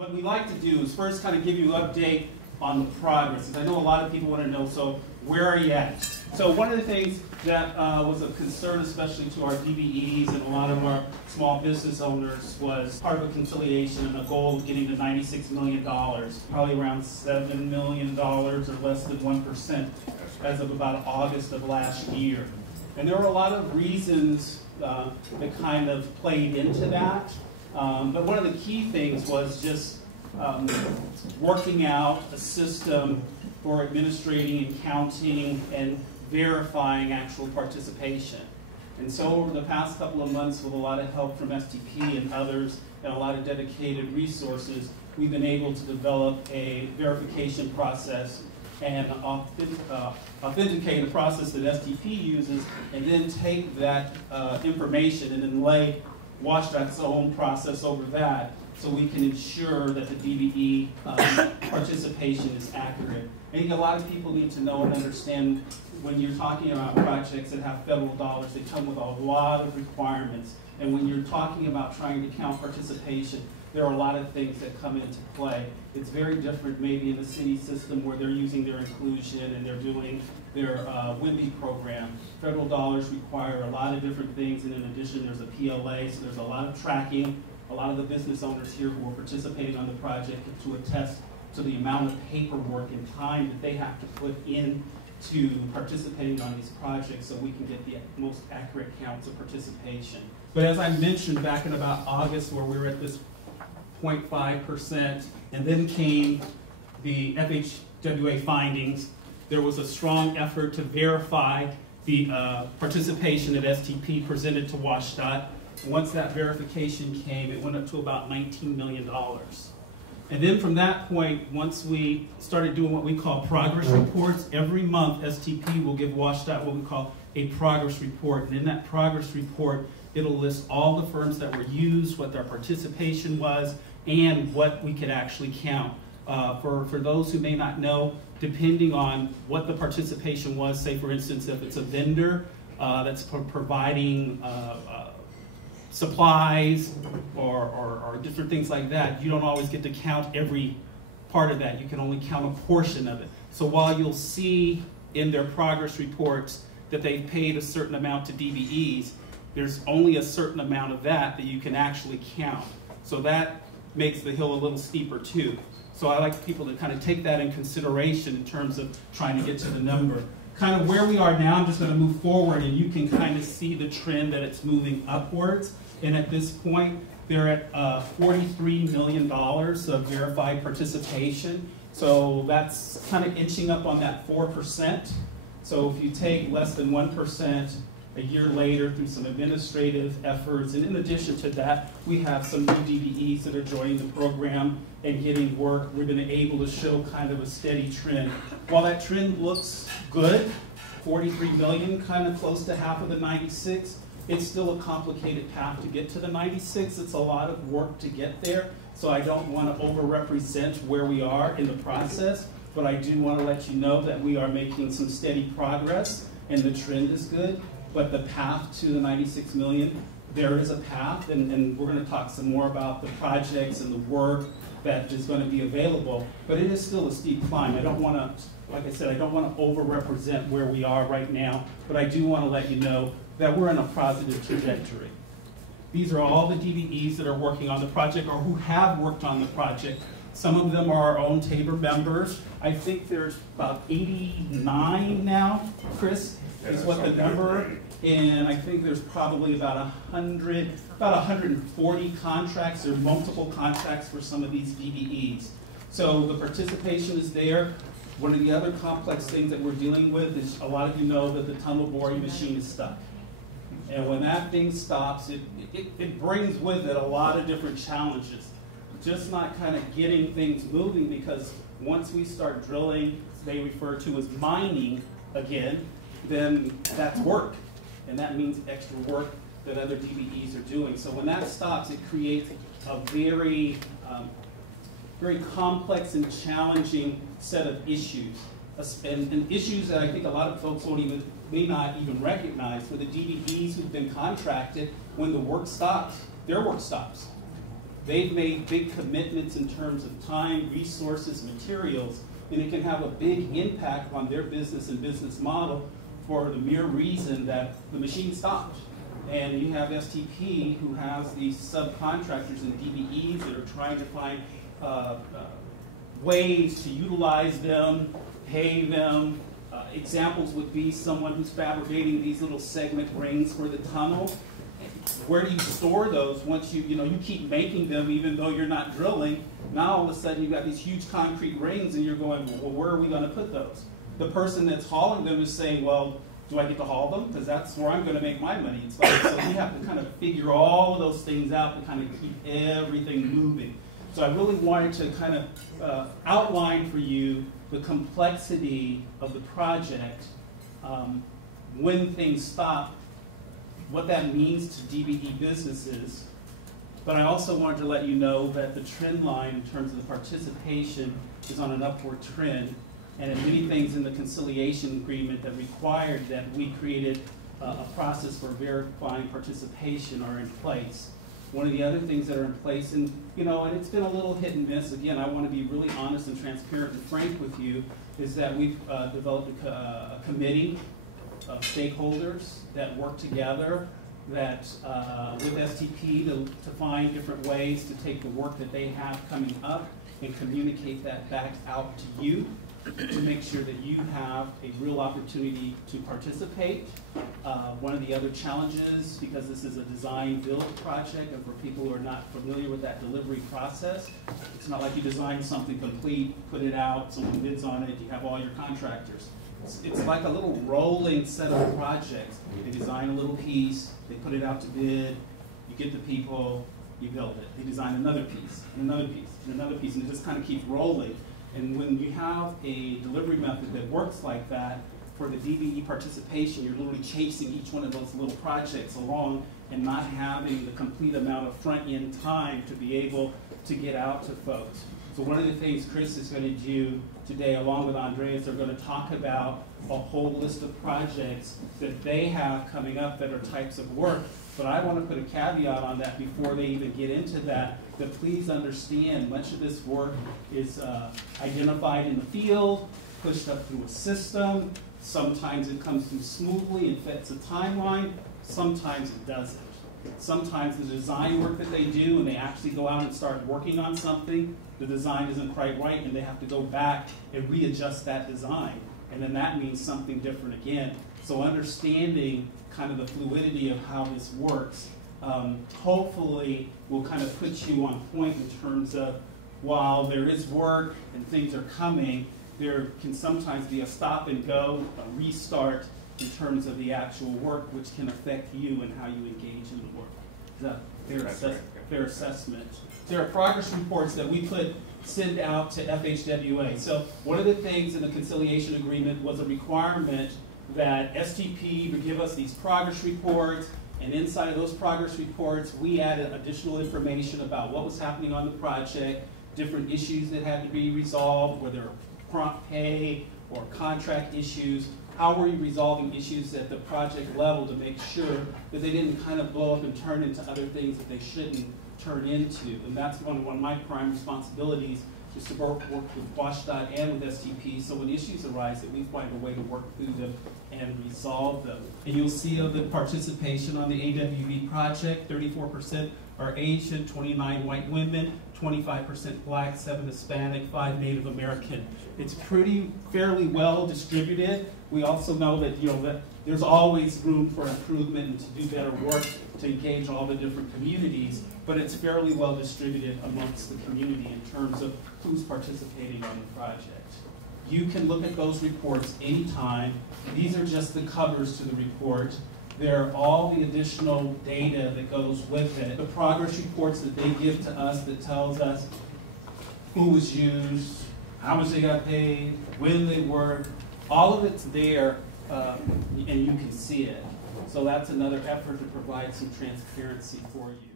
What we like to do is first kind of give you an update on the progress. I know a lot of people want to know, so where are you at? So one of the things that was of concern, especially to our DBEs and a lot of our small business owners, was part of a conciliation and a goal of getting to $96 million, probably around $7 million or less than 1% as of about August of last year. And there were a lot of reasons that kind of played into that. But one of the key things was just working out a system for administrating and counting and verifying actual participation. And so over the past couple of months, with a lot of help from STP and others and a lot of dedicated resources, we've been able to develop a verification process and authenticate the process that STP uses, and then take that information and then lay WSDOT's own process over that, so we can ensure that the DBE participation is accurate. I think a lot of people need to know and understand when you're talking about projects that have federal dollars, they come with a lot of requirements. And when you're talking about trying to count participation, there are a lot of things that come into play. It's very different maybe in the city system where they're using their inclusion and they're doing their WIMBY program. Federal dollars require a lot of different things, and in addition there's a PLA, so there's a lot of tracking. A lot of the business owners here who are participating on the project to attest to the amount of paperwork and time that they have to put into participating on these projects so we can get the most accurate counts of participation. But as I mentioned back in about August, where we were at this 0.5%, and then came the FHWA findings, there was a strong effort to verify the participation that STP presented to WSDOT. Once that verification came, it went up to about $19 million. And then from that point, once we started doing what we call progress reports, every month STP will give WSDOT what we call a progress report. And in that progress report, it'll list all the firms that were used, what their participation was, and what we could actually count. For those who may not know, depending on what the participation was, say for instance, if it's a vendor that's providing supplies or different things like that, you don't always get to count every part of that. You can only count a portion of it. So while you'll see in their progress reports that they've paid a certain amount to DBEs, there's only a certain amount of that you can actually count. So that makes the hill a little steeper too. So I like people to kind of take that in consideration in terms of trying to get to the number. Kind of where we are now, I'm just going to move forward and you can kind of see the trend that it's moving upwards. And at this point, they're at $43 million of verified participation. So that's kind of inching up on that 4%. So if you take less than 1% a year later through some administrative efforts, and in addition to that, we have some new DBEs that are joining the program and getting work. We've been able to show kind of a steady trend. While that trend looks good, 43 million, kind of close to half of the 96, it's still a complicated path to get to the 96. It's a lot of work to get there, so I don't want to over-represent where we are in the process, but I do want to let you know that we are making some steady progress and the trend is good. But the path to the 96 million, there is a path, and we're going to talk some more about the projects and the work that is going to be available, but it is still a steep climb. I don't want to, like I said, I don't want to over-represent where we are right now, but I do want to let you know that we're in a positive trajectory. These are all the DBEs that are working on the project or who have worked on the project. Some of them are our own Tabor members. I think there's about 89 now, Chris, is what the number, and I think there's probably about 140 contracts or multiple contracts for some of these DBEs. So the participation is there. One of the other complex things that we're dealing with is a lot of you know that the tunnel boring machine is stuck. And when that thing stops, it brings with it a lot of different challenges. Just not kind of getting things moving, because once we start drilling, they refer to as mining again, then that's work. And that means extra work that other DBEs are doing. So when that stops, it creates a very, very complex and challenging set of issues. And issues that I think a lot of folks may not even recognize. For the DBEs who've been contracted, when the work stops, their work stops. they've made big commitments in terms of time, resources, materials, and it can have a big impact on their business and business model for the mere reason that the machine stopped. And you have STP who has these subcontractors and DBEs that are trying to find ways to utilize them, pay them. Examples would be someone who's fabricating these little segment rings for the tunnel. Where do you store those once you keep making them even though you're not drilling? Now all of a sudden you've got these huge concrete rings and you're going, well, where are we going to put those? The person that's hauling them is saying, well, do I get to haul them? Because that's where I'm going to make my money. It's like, so we have to kind of figure all of those things out to kind of keep everything moving. So I really wanted to kind of outline for you the complexity of the project, when things stop, what that means to DBE businesses. But I also wanted to let you know that the trend line in terms of the participation is on an upward trend. And many things in the conciliation agreement that required that we created a process for verifying participation are in place. One of the other things that are in place, and it's been a little hit and miss. Again, I want to be really honest and transparent and frank with you, is that we've developed a committee of stakeholders that work together that with STP to find different ways to take the work that they have coming up and communicate that back out to you, to make sure that you have a real opportunity to participate. One of the other challenges, because this is a design-build project, and for people who are not familiar with that delivery process, it's not like you design something complete, put it out, someone bids on it, you have all your contractors. It's like a little rolling set of projects. They design a little piece, they put it out to bid, you get the people, you build it. They design another piece, and another piece, and another piece, and it just kind of keeps rolling. And when you have a delivery method that works like that, for the DBE participation, you're literally chasing each one of those little projects along and not having the complete amount of front-end time to be able to get out to folks. So one of the things Chris is going to do today, along with Andreas, they're going to talk about a whole list of projects that they have coming up that are types of work. But I want to put a caveat on that before they even get into that please understand much of this work is identified in the field, pushed up through a system. Sometimes it comes through smoothly and fits a timeline. Sometimes it doesn't. Sometimes the design work that they do and they actually go out and start working on something, the design isn't quite right and they have to go back and readjust that design. And then that means something different again. So understanding kind of the fluidity of how this works hopefully will kind of put you on point in terms of, while there is work and things are coming, there can sometimes be a stop and go, a restart in terms of the actual work, which can affect you and how you engage in the work. Is that fair assessment? There are progress reports that we send out to FHWA. So one of the things in the conciliation agreement was a requirement that STP would give us these progress reports, and inside of those progress reports, we added additional information about what was happening on the project, different issues that had to be resolved, whether prompt pay or contract issues. How were you resolving issues at the project level to make sure that they didn't kind of blow up and turn into other things that they shouldn't turn into? And that's one of my prime responsibilities, is to work with WSDOT and with STP, so when issues arise that we find a way to work through them and resolve them. And you'll see of the participation on the AWB project, 34% are Asian, 29 white women, 25% black, 7 Hispanic, 5 Native American. It's fairly well distributed. We also know that that there's always room for improvement and to do better work to engage all the different communities, but it's fairly well distributed amongst the community in terms of who's participating on the project. You can look at those reports anytime. These are just the covers to the report. They're all the additional data that goes with it. The progress reports that they give to us that tells us who was used, how much they got paid, when they worked, all of it's there, and you can see it. So that's another effort to provide some transparency for you.